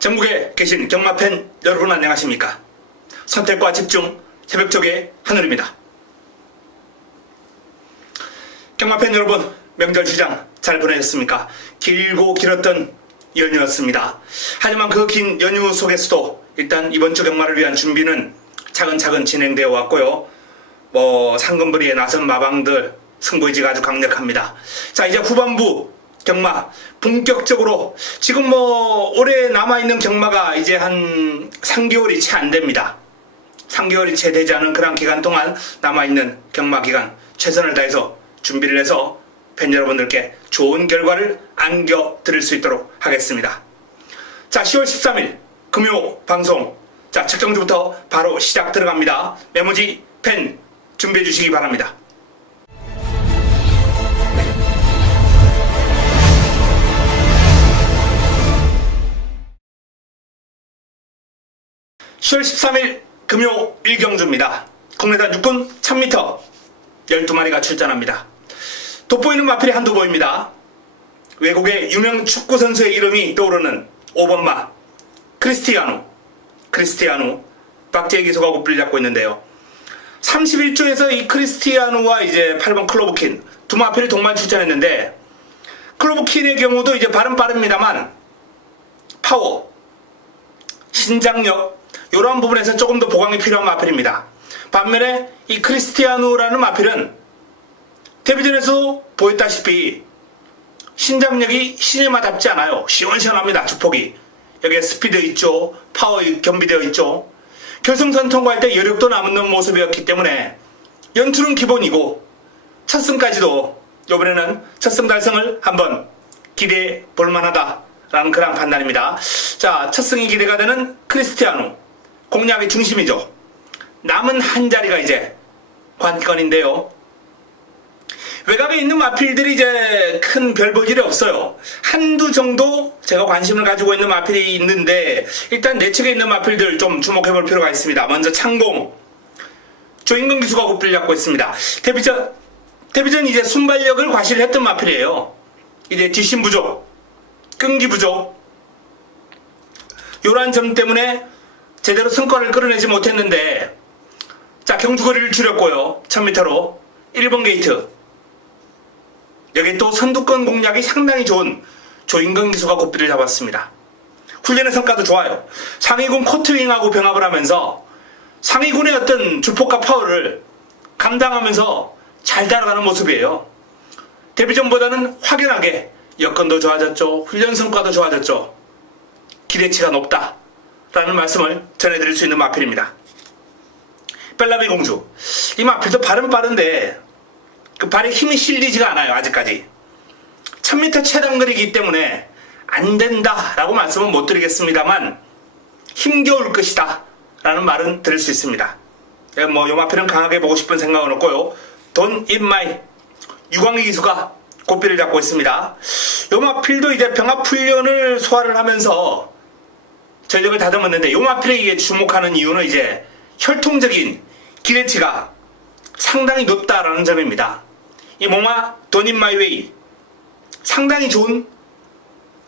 전국에 계신 경마팬 여러분 안녕하십니까? 선택과 집중 새벽적의 하늘입니다. 경마팬 여러분, 명절 휴장 잘 보내셨습니까? 길고 길었던 연휴였습니다. 하지만 그 긴 연휴 속에서도 일단 이번 주 경마를 위한 준비는 차근차근 진행되어 왔고요. 상금벌이에 나선 마방들 승부의지가 아주 강력합니다. 자, 이제 후반부 경마 본격적으로 지금 올해 남아있는 경마가 이제 한 3개월이 채 안 됩니다. 3개월이 채 되지 않은 그런 기간 동안 남아있는 경마 기간 최선을 다해서 준비를 해서 팬 여러분들께 좋은 결과를 안겨드릴 수 있도록 하겠습니다. 자, 10월 13일 금요 방송, 자, 측정주부터 바로 시작 들어갑니다. 메모지 펜 준비해 주시기 바랍니다. (10월 13일) 금요 1경주입니다. 국내산 육군 1000m 12마리가 출전합니다. 돋보이는 마필이 한두 보입니다. 외국의 유명 축구 선수의 이름이 떠오르는 5번마 크리스티아누 박재희 기수가 고삐를 잡고 있는데요. 31조에서 이 크리스티아누와 이제 8번 클로브킨 두 마필이 동반 출전했는데, 클로브킨의 경우도 이제 발은 빠릅니다만 파워, 신장력 이러한 부분에서 조금 더 보강이 필요한 마필입니다. 반면에 이 크리스티아누라는 마필은 데뷔전에서 보였다시피 신장력이 시네마답지 않아요. 시원시원합니다. 주폭이. 여기에 스피드 있죠. 파워 겸비되어 있죠. 결승선 통과할 때 여력도 남는 모습이었기 때문에 연투는 기본이고 첫승까지도 이번에는 첫승 달성을 한번 기대해 볼만하다라는 그런 판단입니다. 자, 첫승이 기대가 되는 크리스티아누, 공략의 중심이죠. 남은 한 자리가 이제 관건인데요. 외곽에 있는 마필들이 이제 큰 별 볼 일이 없어요. 한두 정도 제가 관심을 가지고 있는 마필이 있는데, 일단 내측에 있는 마필들 좀 주목해 볼 필요가 있습니다. 먼저 창공 조인근 기수가 고삐를 잡고 있습니다. 데뷔전 이제 순발력을 과시를 했던 마필이에요. 이제 뒷심 부족, 끈기 부족, 요러한 점 때문에 제대로 성과를 끌어내지 못했는데, 자, 경주거리를 줄였고요. 1000m로 1번 게이트, 여기 또 선두권 공략이 상당히 좋은 조인근 기수가 고삐를 잡았습니다. 훈련의 성과도 좋아요. 상위군 코트윙하고 병합을 하면서 상위군의 어떤 주폭과 파워를 감당하면서 잘 따라가는 모습이에요. 데뷔전보다는 확연하게 여건도 좋아졌죠. 훈련 성과도 좋아졌죠. 기대치가 높다라는 말씀을 전해드릴 수 있는 마필입니다. 벨라비 공주, 이 마필도 발은 빠른데 그 발에 힘이 실리지가 않아요. 아직까지 1000m 최단거리이기 때문에 안 된다라고 말씀은 못 드리겠습니다만 힘겨울 것이다 라는 말은 드릴 수 있습니다. 요 마필은 강하게 보고 싶은 생각은 없고요. 돈 인마이 유광희 기수가 고삐를 잡고 있습니다. 요 마필도 이제 병합 훈련을 소화를 하면서 전력을 다듬었는데, 요 마필에게 주목하는 이유는 이제 혈통적인 기대치가 상당히 높다라는 점입니다. 이 몽화 돈 인 마이 웨이 상당히 좋은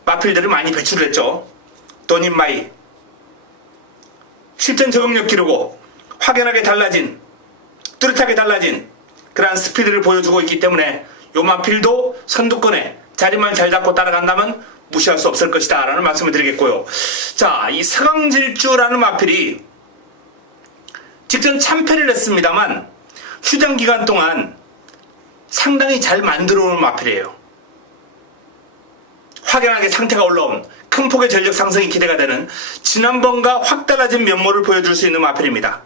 마필들을 많이 배출을 했죠. 돈 인 마이 실전 적응력 기르고 확연하게 달라진, 뚜렷하게 달라진 그러한 스피드를 보여주고 있기 때문에 요 마필도 선두권에 자리만 잘 잡고 따라간다면 무시할 수 없을 것이다 라는 말씀을 드리겠고요. 자, 이 서강질주라는 마필이 직전 참패를 했습니다만 휴장 기간 동안 상당히 잘 만들어 온 마필이에요. 확연하게 상태가 올라온 큰 폭의 전력 상승이 기대가 되는 지난번과 확 달라진 면모를 보여줄 수 있는 마필입니다.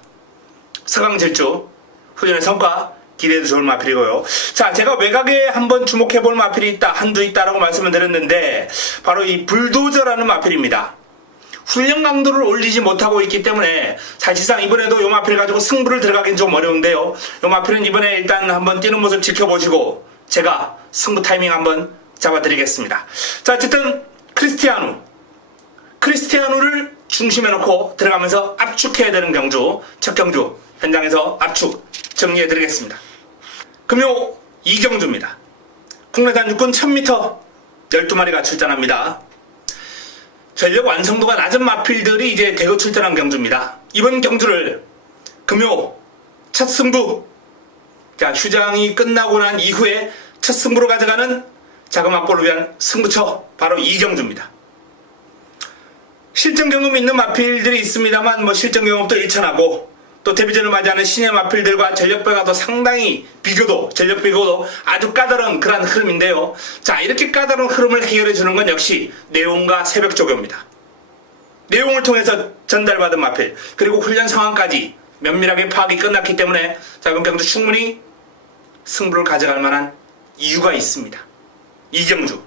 서강질주 훈련의 성과 기대해도 좋은 마필이고요. 자, 제가 외곽에 한번 주목해 볼 마필이 한두 있다라고 말씀을 드렸는데, 바로 이 불도저라는 마필입니다. 훈련 강도를 올리지 못하고 있기 때문에 사실상 이번에도 요 마필을 가지고 승부를 들어가긴 좀 어려운데요. 요 마필은 이번에 일단 한번 뛰는 모습 지켜보시고 제가 승부 타이밍 한번 잡아드리겠습니다. 자, 어쨌든 크리스티아누를 중심에 놓고 들어가면서 압축해야 되는 경주, 첫 경주 현장에서 압축 정리해드리겠습니다. 금요 2경주입니다. 국내산 육군 1000m 12마리가 출전합니다. 전력 완성도가 낮은 마필들이 이제 대거 출전한 경주입니다. 이번 경주를 금요 첫 승부, 자, 휴장이 끝나고 난 이후에 첫 승부로 가져가는 자금 확보를 위한 승부처, 바로 이 경주입니다. 실전 경험이 있는 마필들이 있습니다만 뭐 실전 경험도 일천하고 또 데뷔전을 맞이하는 신예 마필들과 전력 배가도 상당히 전력 비교도 아주 까다로운 그러한 흐름인데요. 자, 이렇게 까다로운 흐름을 해결해 주는 건 역시 내용과 새벽 조교입니다. 내용을 통해서 전달받은 마필, 그리고 훈련 상황까지 면밀하게 파악이 끝났기 때문에 자금 경주 충분히 승부를 가져갈 만한 이유가 있습니다. 이 경주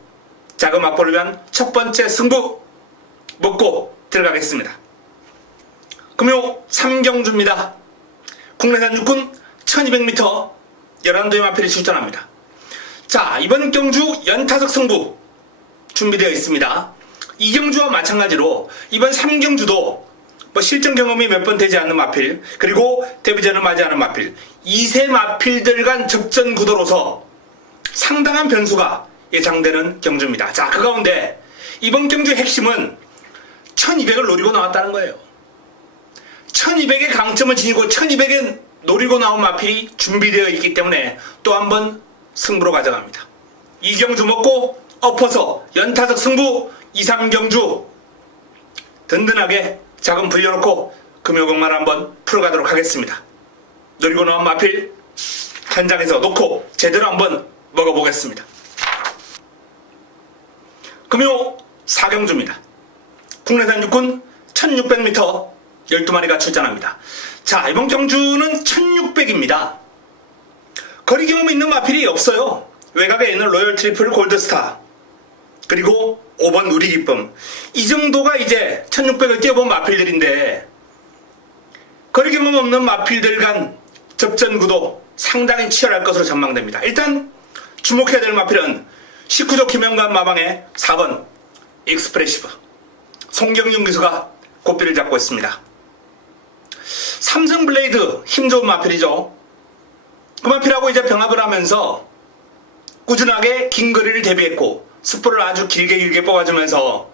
자금 확보를 위한 첫 번째 승부 먹고 들어가겠습니다. 금요 3경주입니다. 국내산 육군 1200m 11도의 마필이 출전합니다. 자, 이번 경주 연타석 승부 준비되어 있습니다. 이 경주와 마찬가지로 이번 3경주도 뭐 실전 경험이 몇 번 되지 않는 마필, 그리고 데뷔전을 맞이하는 마필, 2세 마필들 간 접전 구도로서 상당한 변수가 예상되는 경주입니다. 자, 그 가운데 이번 경주의 핵심은 1200을 노리고 나왔다는 거예요. 1200의 강점을 지니고 1200에 노리고 나온 마필이 준비되어 있기 때문에 또 한 번 승부로 가져갑니다. 이 경주 먹고 엎어서 연타석 승부 2, 3경주 든든하게 자금 불려놓고 금요금만 한번 풀어가도록 하겠습니다. 노리고 나온 마필 현장에서 놓고 제대로 한번 먹어보겠습니다. 금요 4경주입니다. 국내산 육군 1600m 12마리가 출전합니다. 자, 이번 경주는 1600입니다. 거리 경험이 있는 마필이 없어요. 외곽에 있는 로열 트리플 골드스타, 그리고 5번 우리기쁨, 이 정도가 이제 1600을 뛰어본 마필들인데 거리 경험 없는 마필들 간 접전 구도 상당히 치열할 것으로 전망됩니다. 일단 주목해야 될 마필은 19조 김영관 마방의 4번 익스프레시브 송경윤 기수가 고삐를 잡고 있습니다. 삼성 블레이드 힘 좋은 마필이죠. 그 마필하고 이제 병합을 하면서 꾸준하게 긴 거리를 대비했고 스포를 아주 길게 뽑아주면서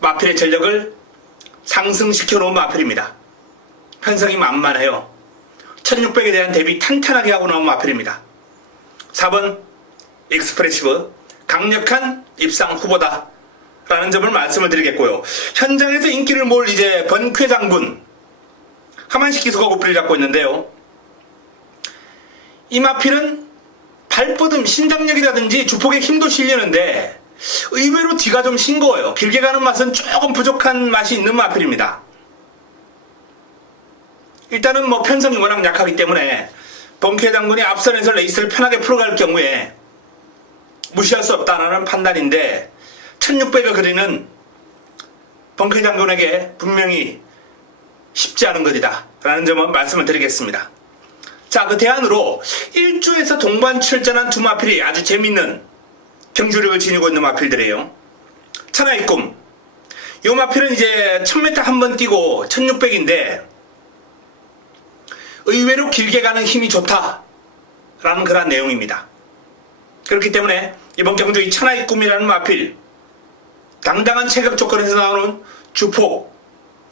마필의 전력을 상승시켜 놓은 마필입니다. 편성이 만만해요. 1600에 대한 대비 탄탄하게 하고 나온 마필입니다. 4번 익스프레시브 강력한 입상 후보다 라는 점을 말씀을 드리겠고요. 현장에서 인기를 모을 이제 번쾌 장군 하만식 기수가 고삐를 잡고 있는데요. 이 마필은 발뻗음, 신장력이라든지 주폭에 힘도 실리는데 의외로 뒤가 좀 싱거워요. 길게 가는 맛은 조금 부족한 맛이 있는 마필입니다. 일단은 뭐 편성이 워낙 약하기 때문에 번쾌 장군이 앞선에서 레이스를 편하게 풀어갈 경우에 무시할 수 없다는 판단인데 1600을 그리는 번쾌 장군에게 분명히 쉽지 않은 것이다 라는 점은 말씀을 드리겠습니다. 자, 그 대안으로 1주에서 동반 출전한 두 마필이 아주 재밌는 경주력을 지니고 있는 마필들이에요. 천하의 꿈, 이 마필은 이제 1000m 한 번 뛰고 1600인데 의외로 길게 가는 힘이 좋다라는 그런 내용입니다. 그렇기 때문에 이번 경주 이 천하의 꿈이라는 마필, 당당한 체격 조건에서 나오는 주폭,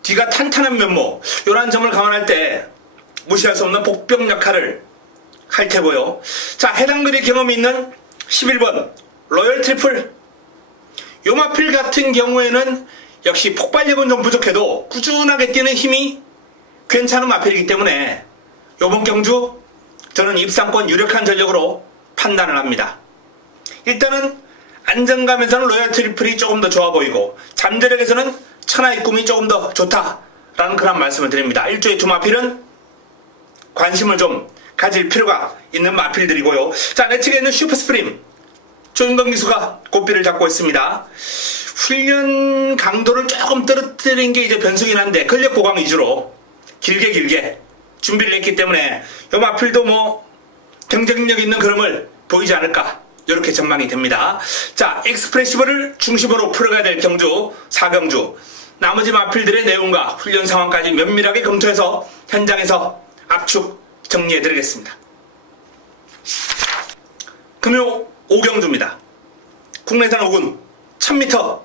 뒤가 탄탄한 면모, 이러한 점을 감안할 때 무시할 수 없는 복병 역할을 할 테고요. 자, 해당 거리 경험이 있는 11번 로열 트리플, 요 마필 같은 경우에는 역시 폭발력은 좀 부족해도 꾸준하게 뛰는 힘이 괜찮은 마필이기 때문에 요번 경주 저는 입상권 유력한 전력으로 판단을 합니다. 일단은 안정감에서는 로열 트리플이 조금 더 좋아 보이고 잠재력에서는 천하의 꿈이 조금 더 좋다라는 그런 말씀을 드립니다. 일주의 두 마필은 관심을 좀 가질 필요가 있는 마필들이고요. 자, 내 측에 있는 슈퍼스프림 조윤건 기수가 고삐를 잡고 있습니다. 훈련 강도를 조금 떨어뜨린 게 이제 변수긴 한데 근력 보강 위주로 길게 준비를 했기 때문에 이 마필도 뭐 경쟁력 있는 그림을 보이지 않을까, 이렇게 전망이 됩니다. 자, 익스프레시브를 중심으로 풀어가야 될 경주 4경주, 나머지 마필들의 내용과 훈련 상황까지 면밀하게 검토해서 현장에서 압축 정리해드리겠습니다. 금요 5경주입니다. 국내산 5군 1000m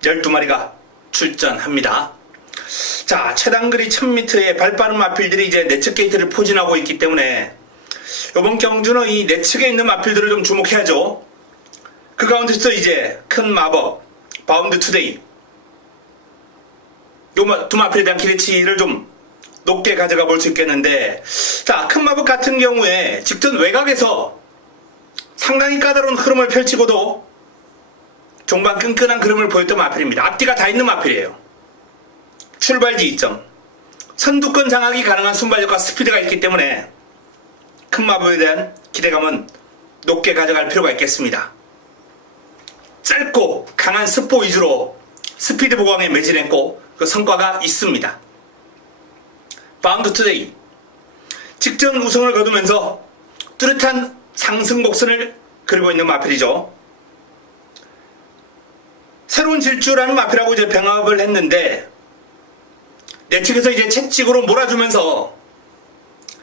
12마리가 출전합니다. 자, 최단거리 1000m의 발빠른 마필들이 이제 내측 게이트를 포진하고 있기 때문에 이번 경주는 이 내측에 있는 마필들을 좀 주목해야죠. 그 가운데서 이제 큰 마법, 바운드 투데이, 요 두 마필에 대한 기대치를 좀 높게 가져가 볼 수 있겠는데, 자, 큰 마법 같은 경우에 직전 외곽에서 상당히 까다로운 흐름을 펼치고도 종반 끈끈한 흐름을 보였던 마필입니다. 앞뒤가 다 있는 마필이에요. 출발 지점, 선두권 장악이 가능한 순발력과 스피드가 있기 때문에 큰 마법에 대한 기대감은 높게 가져갈 필요가 있겠습니다. 짧고 강한 스포 위주로 스피드 보강에 매진했고 그 성과가 있습니다. 바운드 투데이, 직전 우승을 거두면서 뚜렷한 상승 곡선을 그리고 있는 마필이죠. 새로운 질주라는 마필하고 이제 병합을 했는데 내측에서 이제 채찍으로 몰아주면서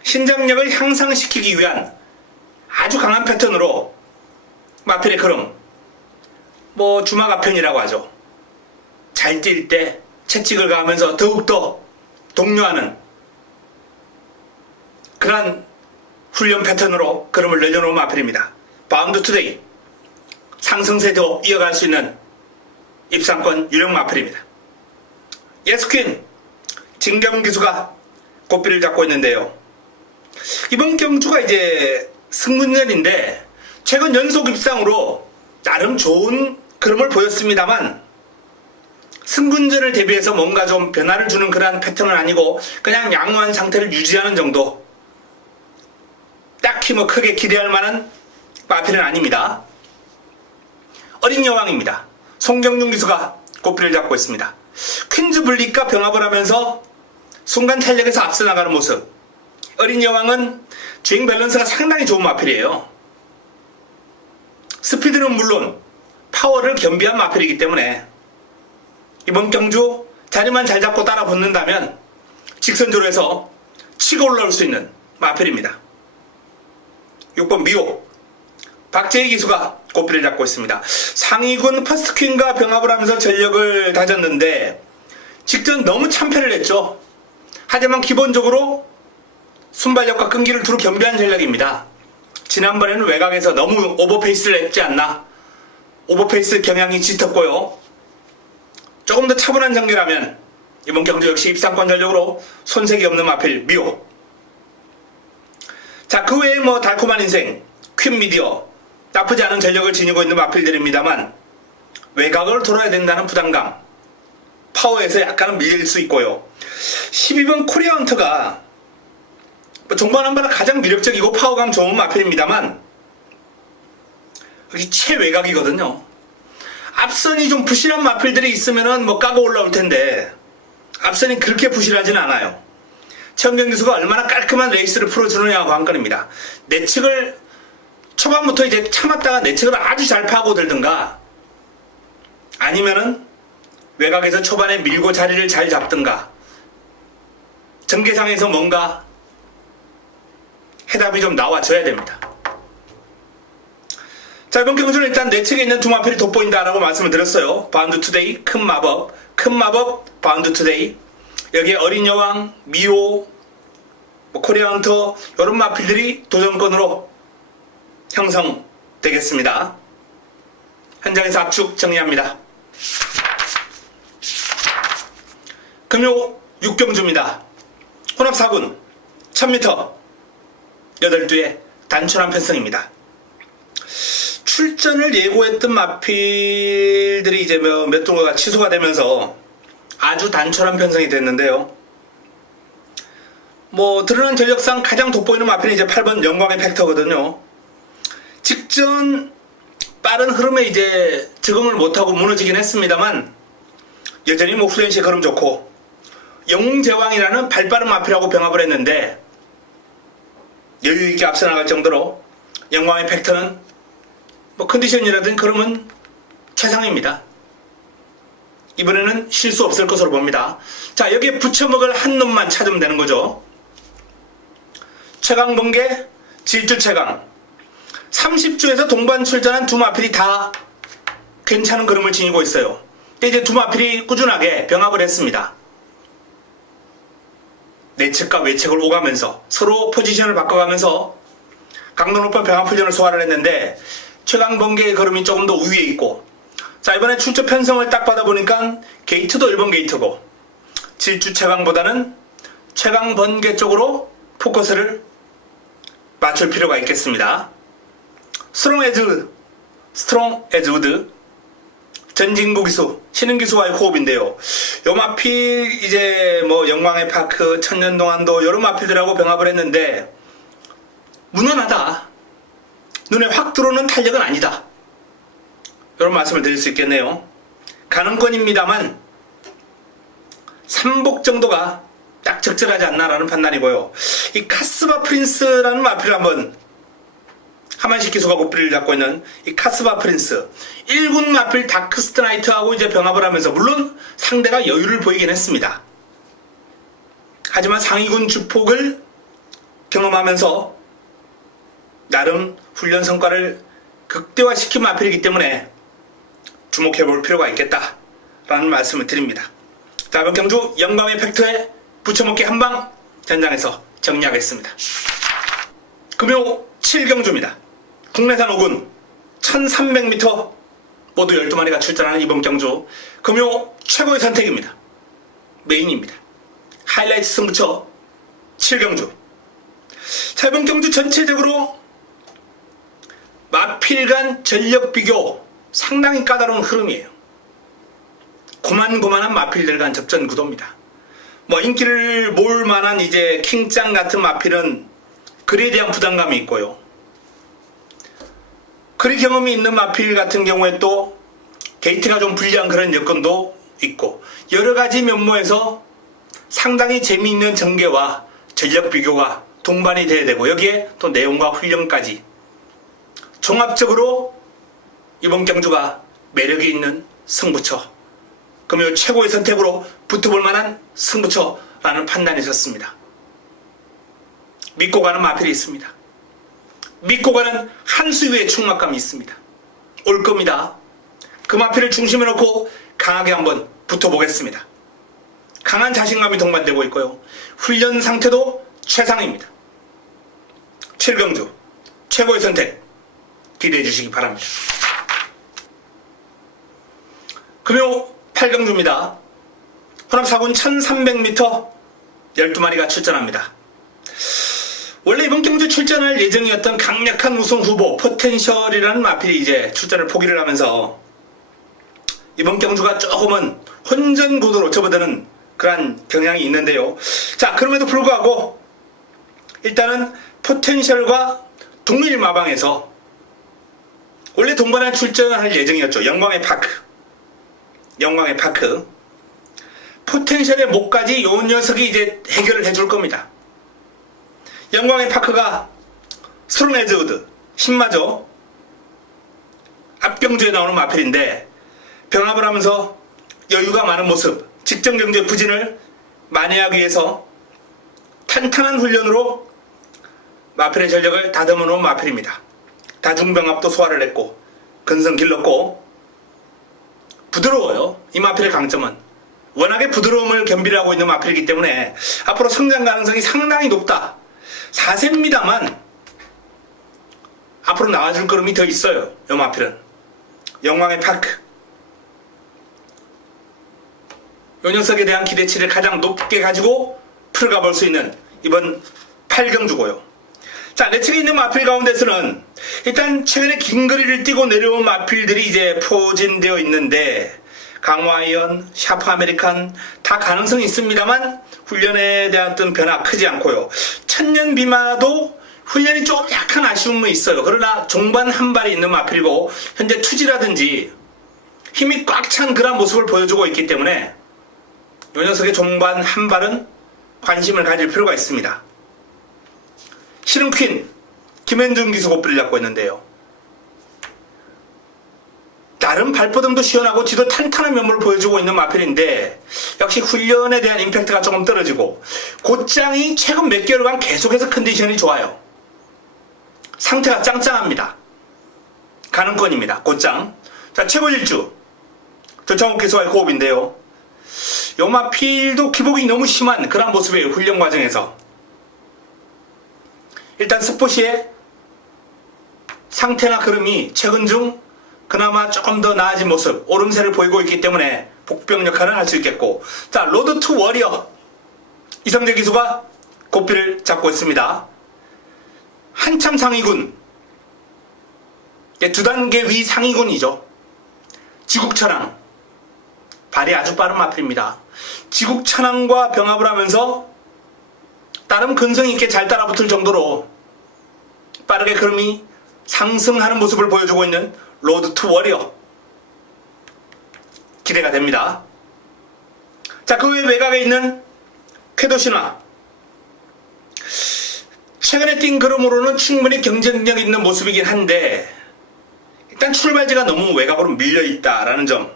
신장력을 향상시키기 위한 아주 강한 패턴으로 마필의 흐름, 뭐 주마가편이라고 하죠. 잘 뛸 때 채찍을 가하면서 더욱더 독려하는 그런 훈련 패턴으로 걸음을 내려놓은 마필입니다. 바운드 투데이, 상승세도 이어갈 수 있는 입상권 유력 마필입니다. 예스퀸, 진경 기수가 고삐를 잡고 있는데요. 이번 경주가 이제 승문전인데 최근 연속 입상으로 나름 좋은 그림을 보였습니다만 승군전을 대비해서 뭔가 좀 변화를 주는 그러한 패턴은 아니고 그냥 양호한 상태를 유지하는 정도, 딱히 뭐 크게 기대할 만한 마필은 아닙니다. 어린 여왕입니다. 송경준 기수가 고삐를 잡고 있습니다. 퀸즈 블릭과 병합을 하면서 순간 탄력에서 앞서 나가는 모습. 어린 여왕은 주행 밸런스가 상당히 좋은 마필이에요. 스피드는 물론 파워를 겸비한 마필이기 때문에 이번 경주 자리만 잘 잡고 따라 붙는다면 직선주로 해서 치고 올라올 수 있는 마필입니다. 6번 미호, 박재희 기수가 고삐를 잡고 있습니다. 상위군 퍼스트퀸과 병합을 하면서 전력을 다졌는데 직전 너무 참패를 했죠. 하지만 기본적으로 순발력과 끈기를 두루 겸비한 전략입니다. 지난번에는 외곽에서 너무 오버페이스를 했지 않나, 오버페이스 경향이 짙었고요. 조금 더 차분한 전개라면 이번 경주 역시 입상권 전력으로 손색이 없는 마필 미호. 자, 그 외에 뭐 달콤한 인생, 퀸 미디어, 나쁘지 않은 전력을 지니고 있는 마필들입니다만 외곽을 돌아야 된다는 부담감, 파워에서 약간은 밀릴 수 있고요. 12번 코리아 헌터가 종반 한바라 가장 매력적이고 파워감 좋은 마필입니다만 여기 최외곽이거든요. 앞선이 좀 부실한 마필들이 있으면은 뭐 까고 올라올 텐데 앞선이 그렇게 부실하진 않아요. 최원경 기수가 얼마나 깔끔한 레이스를 풀어주느냐가 관건입니다. 내측을 초반부터 이제 참았다가 내측을 아주 잘 파고들든가 아니면은 외곽에서 초반에 밀고 자리를 잘 잡든가 전개상에서 뭔가 해답이 좀 나와줘야 됩니다. 자, 이번 경주는 일단 내측에 있는 두 마필이 돋보인다라고 말씀을 드렸어요. 바운드 투데이, 큰 마법, 바운드 투데이. 여기에 어린 여왕, 미호, 코리아 헌터 이런 마필들이 도전권으로 형성되겠습니다. 현장에서 압축 정리합니다. 금요 6경주입니다. 혼합 4군 1000m 8두의 단촐한 편성입니다. 출전을 예고했던 마필들이 이제 몇 종류가 취소가 되면서 아주 단촐한 편성이 됐는데요. 뭐 드러난 전력상 가장 돋보이는 마필이 이제 8번 영광의 팩터거든요. 직전 빠른 흐름에 이제 적응을 못하고 무너지긴 했습니다만 여전히 뭐 후련시에 걸음 좋고 영웅제왕이라는 발빠른 마필하고 병합을 했는데 여유있게 앞서 나갈 정도로 영광의 팩터는 뭐 컨디션이라든 그러면 최상입니다. 이번에는 실수 없을 것으로 봅니다. 자, 여기에 부쳐먹을 한 놈만 찾으면 되는 거죠. 최강번개, 질주 최강. 30주에서 동반 출전한 두 마필이 다 괜찮은 그림을 지니고 있어요. 이제 두 마필이 꾸준하게 병합을 했습니다. 내측과 외측을 오가면서 서로 포지션을 바꿔가면서 강도 높은 병합 훈련을 소화를 했는데 최강 번개의 걸음이 조금 더 우위에 있고, 자 이번에 출처 편성을 딱 받아보니까 게이트도 1번 게이트고 질주 최강보다는 최강 번개 쪽으로 포커스를 맞출 필요가 있겠습니다. 스트롱 에즈 우드 전진구 기수, 신흥 기수와의 호흡인데요. 요 마필 이제 뭐 영광의 파크, 천년동안도 이런 마필들하고 병합을 했는데 무난하다. 눈에 확 들어오는 탄력은 아니다. 이런 말씀을 드릴 수 있겠네요. 가능권입니다만 삼복 정도가 딱 적절하지 않나라는 판단이고요. 이 카스바 프린스라는 마필을 하만식 기수가 고삐를 잡고 있는 이 카스바 프린스 1군 마필 다크스트 나이트하고 이제 병합을 하면서 물론 상대가 여유를 보이긴 했습니다. 하지만 상위군 주폭을 경험하면서 나름 훈련 성과를 극대화시킨 마필이기 때문에 주목해볼 필요가 있겠다라는 말씀을 드립니다. 자, 이번 경주 영광의 팩트에 붙여먹기 한방 현장에서 정리하겠습니다. 금요 7경주입니다. 국내산 5군 1300m 모두 12마리가 출전하는 이번 경주 금요 최고의 선택입니다. 메인입니다. 하이라이트 승부처 7경주. 자, 이번 경주 전체적으로 마필 간 전력 비교 상당히 까다로운 흐름이에요. 고만고만한 마필들 간 접전 구도입니다. 뭐 인기를 모을 만한 이제 킹짱 같은 마필은 글에 대한 부담감이 있고요. 글이 경험이 있는 마필 같은 경우에 또 게이트가 좀 불리한 그런 여건도 있고 여러가지 면모에서 상당히 재미있는 전개와 전력 비교가 동반이 돼야 되고 여기에 또 내용과 훈련까지 종합적으로 이번 경주가 매력이 있는 승부처, 금요 최고의 선택으로 붙어볼 만한 승부처라는 판단이 섰습니다. 믿고 가는 마필이 있습니다. 믿고 가는 한수 위의 충막감이 있습니다. 올 겁니다. 그 마필을 중심에 놓고 강하게 한번 붙어보겠습니다. 강한 자신감이 동반되고 있고요. 훈련 상태도 최상입니다. 7경주 최고의 선택 기대해 주시기 바랍니다. 금요 8경주입니다. 혼합 4군 1300m 12마리가 출전합니다. 원래 이번 경주 출전할 예정이었던 강력한 우승 후보 포텐셜이라는 마필이 이제 출전을 포기를 하면서 이번 경주가 조금은 혼전 구도로 접어드는 그런 경향이 있는데요. 자, 그럼에도 불구하고 일단은 포텐셜과 동일 마방에서 원래 동반한 출전할 예정이었죠. 영광의 파크 포텐셜의 목까지 요 녀석이 이제 해결을 해줄 겁니다. 영광의 파크가 스트롱 에즈 우드 신마저 앞경주에 나오는 마필인데 병합을 하면서 여유가 많은 모습, 직전 경주의 부진을 만회하기 위해서 탄탄한 훈련으로 마필의 전력을 다듬어 놓은 마필입니다. 다중병합도 소화를 했고 근성 길렀고 부드러워요. 이 마필의 강점은 워낙에 부드러움을 겸비를 하고 있는 마필이기 때문에 앞으로 성장 가능성이 상당히 높다. 4세입니다만 앞으로 나와줄 걸음이 더 있어요. 이 마필은 영광의 파크 이 녀석에 대한 기대치를 가장 높게 가지고 풀어가 볼 수 있는 이번 8경주고요. 자, 내측에 있는 마필 가운데서는 일단 최근에 긴 거리를 뛰고 내려온 마필들이 이제 포진되어 있는데 강화이언, 샤프 아메리칸 다 가능성이 있습니다만 훈련에 대한 어떤 변화 크지 않고요. 천년비마도 훈련이 조금 약한 아쉬움은 있어요. 그러나 종반 한 발이 있는 마필이고 현재 투지라든지 힘이 꽉 찬 그런 모습을 보여주고 있기 때문에 이 녀석의 종반 한 발은 관심을 가질 필요가 있습니다. 실흥퀸 김현준 기수 고삐를 잡고 있는데요. 나름 발버둥도 시원하고 뒤도 탄탄한 면모를 보여주고 있는 마필인데 역시 훈련에 대한 임팩트가 조금 떨어지고 곧장이 최근 몇 개월간 계속해서 컨디션이 좋아요. 상태가 짱짱합니다. 가능권입니다. 곧장. 자, 최고 질주 조창욱 기수와의 호흡인데요. 요 마필도 기복이 너무 심한 그런 모습이에요. 훈련 과정에서. 일단 스포시의 상태나 흐름이 최근 중 그나마 조금 더 나아진 모습, 오름세를 보이고 있기 때문에 복병 역할을 할 수 있겠고, 자, 로드 투 워리어 이성재 기수가 고삐를 잡고 있습니다. 한참 상위군, 두 단계 위 상위군이죠. 지국천왕, 발이 아주 빠른 마필입니다. 지국천왕과 병합을 하면서 나름 근성 있게 잘 따라붙을 정도로 빠르게 흐름이 상승하는 모습을 보여주고 있는 로드 투 워리어, 기대가 됩니다. 자, 그 외 외곽에 있는 쾌도신화, 최근에 뛴 그림으로는 충분히 경쟁력 있는 모습이긴 한데 일단 출발지가 너무 외곽으로 밀려있다라는 점,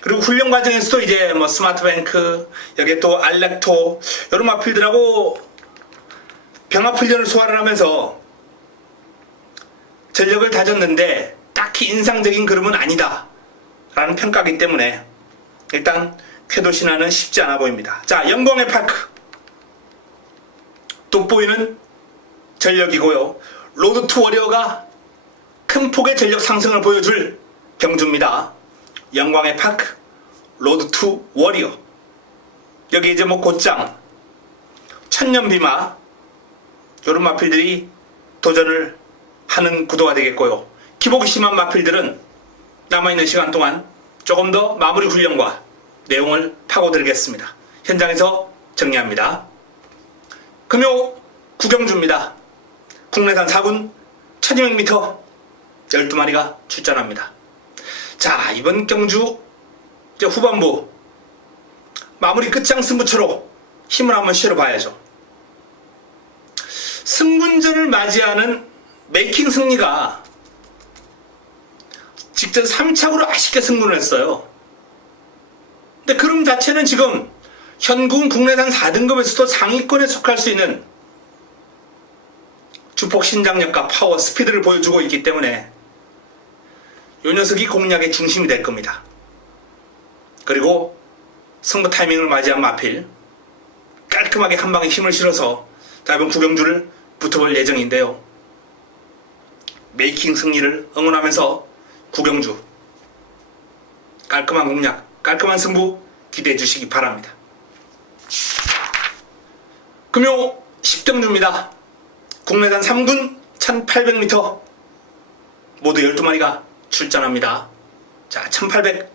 그리고 훈련 과정에서도 이제 뭐 스마트뱅크, 여기에 또 알렉토 이런 마필들하고 병합 훈련을 소화를 하면서 전력을 다졌는데 딱히 인상적인 그림은 아니다 라는 평가이기 때문에 일단 쾌도신화는 쉽지 않아 보입니다. 자, 영광의 파크 돋보이는 전력이고요. 로드 투 워리어가 큰 폭의 전력 상승을 보여줄 경주입니다. 영광의 파크, 로드 투 워리어. 여기 이제 뭐 곧장, 천년비마 이런 마필들이 도전을 하는 구도가 되겠고요. 기복이 심한 마필들은 남아있는 시간 동안 조금 더 마무리 훈련과 내용을 파고들겠습니다. 현장에서 정리합니다. 금요 구경주입니다. 국내산 4군 1200m 12마리가 출전합니다. 자, 이번 경주 이제 후반부 마무리 끝장 승부처로 힘을 한번 실어봐야죠. 승군전을 맞이하는 메이킹 승리가 직전 3착으로 아쉽게 승부를 했어요. 근데 그럼 자체는 지금 현군 국내산 4등급에서도 상위권에 속할 수 있는 주폭 신장력과 파워, 스피드를 보여주고 있기 때문에 이 녀석이 공략의 중심이 될 겁니다. 그리고 승부 타이밍을 맞이한 마필, 깔끔하게 한 방에 힘을 실어서 이번 구경주를 붙어볼 예정인데요. 메이킹 승리를 응원하면서 구경주 깔끔한 공략, 깔끔한 승부 기대해 주시기 바랍니다. 금요 10등주입니다. 국내산 3군 1800m 모두 12마리가 출전합니다. 자, 1800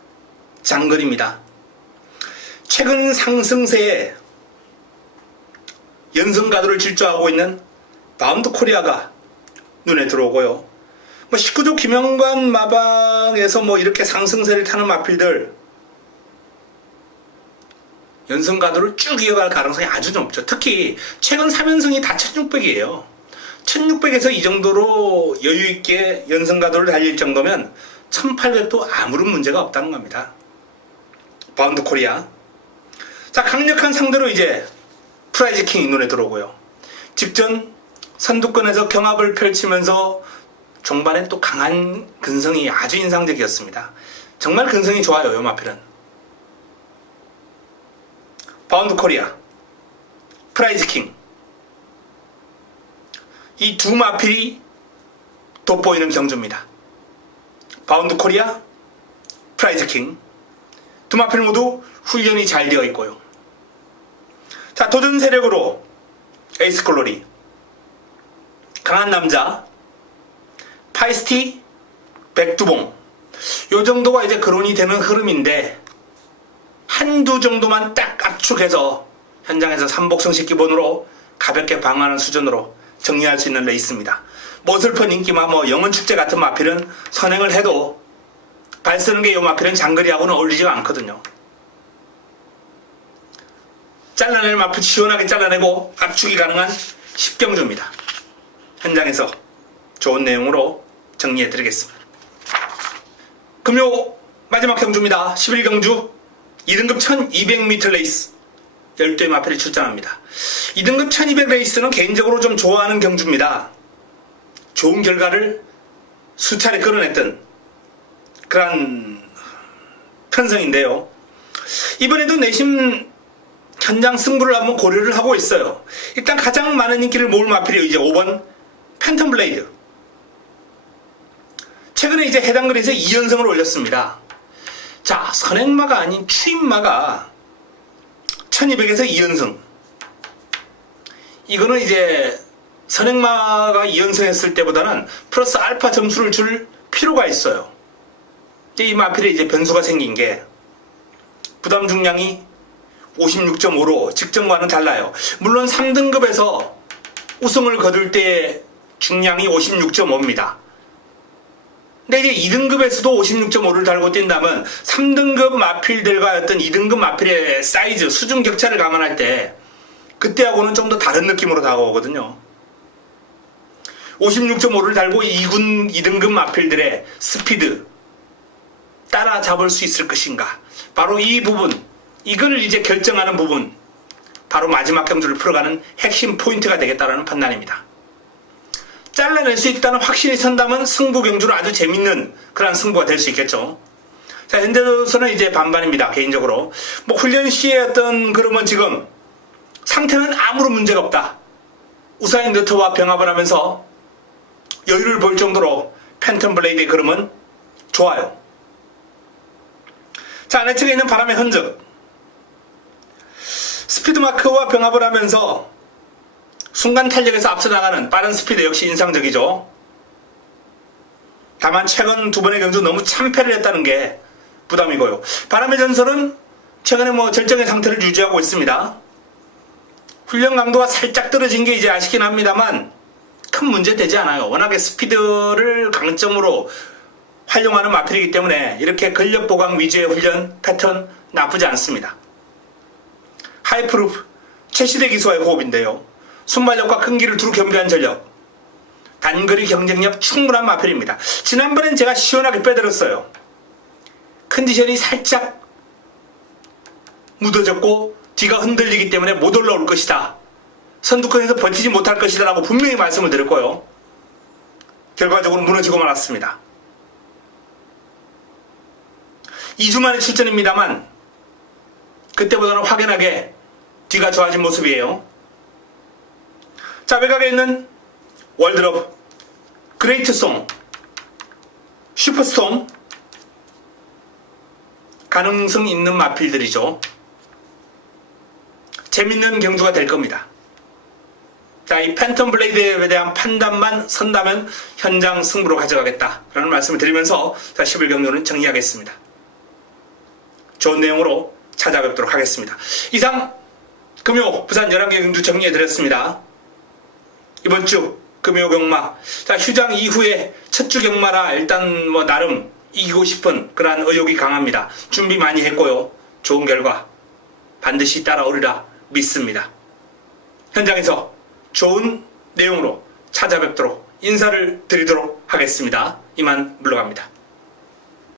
장거리입니다. 최근 상승세에 연승가도를 질주하고 있는 바운드 코리아가 눈에 들어오고요. 뭐 19조 김영관 마방에서 뭐 이렇게 상승세를 타는 마필들 연승가도를 쭉 이어갈 가능성이 아주 높죠. 특히 최근 3연승이 다 1600이에요. 1600에서 이 정도로 여유있게 연승가도를 달릴 정도면 1800도 아무런 문제가 없다는 겁니다. 바운드 코리아. 자, 강력한 상대로 이제 프라이즈 킹이 눈에 들어오고요. 직전 선두권에서 경합을 펼치면서 종반에 또 강한 근성이 아주 인상적이었습니다. 정말 근성이 좋아요, 요 마필은. 바운드 코리아, 프라이즈 킹. 이 두 마필이 돋보이는 경주입니다. 바운드 코리아, 프라이즈 킹. 두 마필 모두 훈련이 잘 되어 있고요. 자, 도전 세력으로 에이스 글로리, 강한 남자, 파이스티, 백두봉. 요 정도가 이제 거론이 되는 흐름인데 한두 정도만 딱 압축해서 현장에서 삼복승식 기본으로 가볍게 방어하는 수준으로 정리할 수 있는 레이스입니다. 뭐 슬픈 인기마 뭐 영원축제 같은 마필은 선행을 해도 발 쓰는 게 이 마필은 장거리하고는 어울리지가 않거든요. 잘라낼 마필 시원하게 잘라내고 압축이 가능한 10경주입니다. 현장에서 좋은 내용으로 정리해드리겠습니다. 금요 마지막 경주입니다. 11경주 2등급 1200m 레이스 12의 마필이 출전합니다. 2등급 1200 레이스는 개인적으로 좀 좋아하는 경주입니다. 좋은 결과를 수차례 끌어냈던 그런 편성인데요. 이번에도 내심 현장 승부를 한번 고려를 하고 있어요. 일단 가장 많은 인기를 모을 마필이 이제 5번 팬텀 블레이드. 최근에 이제 해당 글에서 2연승을 올렸습니다. 자, 선행마가 아닌 추임마가 1200에서 2연승. 이거는 이제 선행마가 2연승 했을 때보다는 플러스 알파 점수를 줄 필요가 있어요. 이 마필에 이제 변수가 생긴 게 부담 중량이 56.5로 직전과는 달라요. 물론 3등급에서 우승을 거둘 때 중량이 56.5입니다. 근데 이제 2등급에서도 56.5를 달고 뛴다면 3등급 마필들과 어떤 2등급 마필의 사이즈, 수준 격차를 감안할 때 그때하고는 좀 더 다른 느낌으로 다가오거든요. 56.5를 달고 2등급 마필들의 스피드 따라잡을 수 있을 것인가. 바로 이 부분, 이걸 이제 결정하는 부분, 바로 마지막 경주를 풀어가는 핵심 포인트가 되겠다는 판단입니다. 잘라낼 수 있다는 확신이 선다면 승부 경주로 아주 재밌는 그런 승부가 될 수 있겠죠. 자, 현재로서는 이제 반반입니다. 개인적으로. 뭐 훈련 시의 어떤 그러면 지금 상태는 아무런 문제가 없다. 우사인 너트와 병합을 하면서 여유를 볼 정도로 팬텀 블레이드의 걸음은 좋아요. 자, 아래측에 있는 바람의 흔적. 스피드마크와 병합을 하면서 순간 탄력에서 앞서 나가는 빠른 스피드 역시 인상적이죠. 다만 최근 두 번의 경주 너무 참패를 했다는 게 부담이고요. 바람의 전설은 최근에 뭐 절정의 상태를 유지하고 있습니다. 훈련 강도가 살짝 떨어진 게 이제 아쉽긴 합니다만 큰 문제 되지 않아요. 워낙에 스피드를 강점으로 활용하는 마필이기 때문에 이렇게 근력 보강 위주의 훈련 패턴 나쁘지 않습니다. 하이프루프 최시대 기수와의 호흡인데요. 순발력과 끈기를 두루 겸비한 전력, 단거리 경쟁력 충분한 마필입니다. 지난번엔 제가 시원하게 빼들었어요. 컨디션이 살짝 묻어졌고 뒤가 흔들리기 때문에 못 올라올 것이다. 선두권에서 버티지 못할 것이다 라고 분명히 말씀을 드렸고요. 결과적으로 무너지고 말았습니다. 2주 만의 출전입니다만 그때보다는 확연하게 뒤가 좋아진 모습이에요. 자, 외곽에 있는 월드럽, 그레이트송, 슈퍼스톰, 가능성 있는 마필들이죠. 재밌는 경주가 될 겁니다. 자, 이 팬텀 블레이드에 대한 판단만 선다면 현장 승부로 가져가겠다라는 말씀을 드리면서 자, 10일 경주는 정리하겠습니다. 좋은 내용으로 찾아뵙도록 하겠습니다. 이상 금요 부산 11개 경주 정리해드렸습니다. 이번 주 금요 경마, 자, 휴장 이후에 첫 주 경마라 일단 뭐 나름 이기고 싶은 그러한 의욕이 강합니다. 준비 많이 했고요. 좋은 결과 반드시 따라오리라 믿습니다. 현장에서 좋은 내용으로 찾아뵙도록 인사를 드리도록 하겠습니다. 이만 물러갑니다.